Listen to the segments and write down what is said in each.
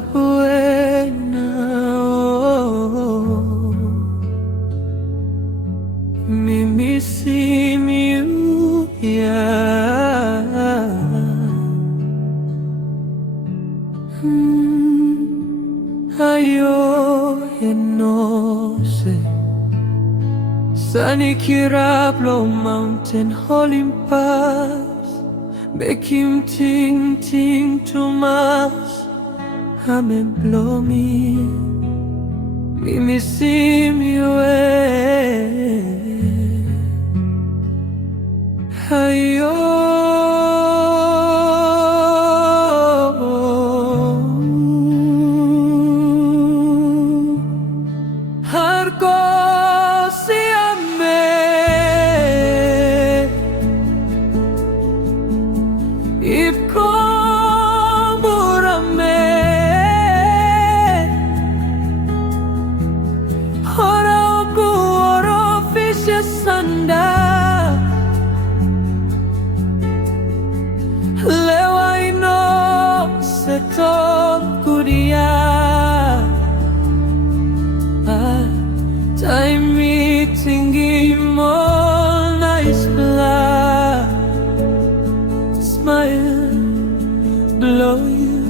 buena, mimi si miuya. Ayo enose Sunny Kirablo Mountain Olympus Bekim ting ting Tomas Amen blow me Mimi sim yue Ayo Tom kudia time meeting mo nice blah smile blow you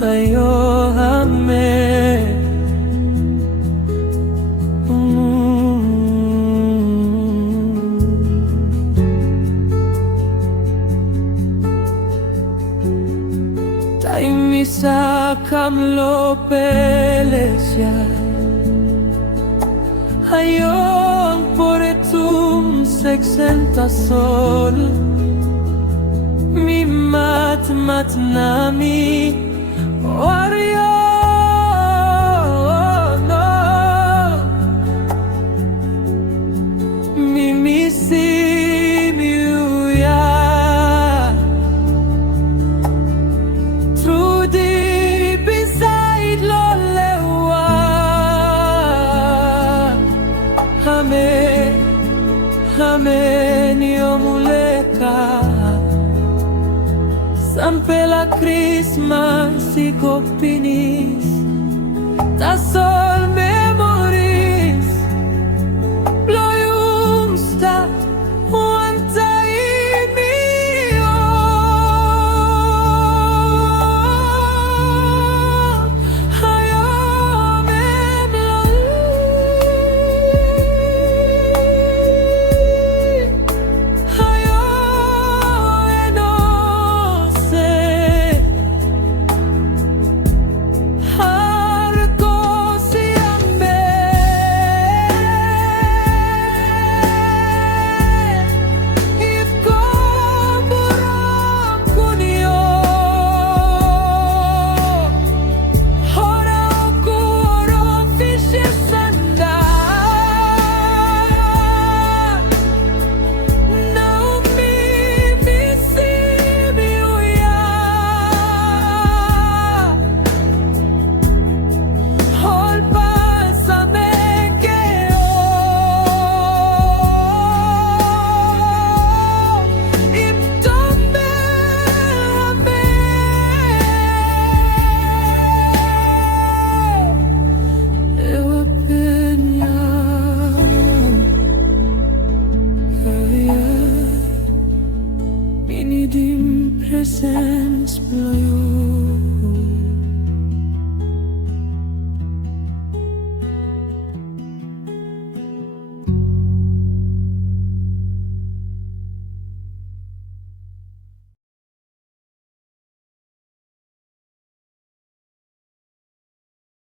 ayo amen Sa kamlo pelesya Ayong por tum sexenta sol Mi mat nami Wario no Mimi si Amen yomuleka Sampe la Christmas y copinis Ta sol memories Blow yung star One time mio Ayo me blow Presence blow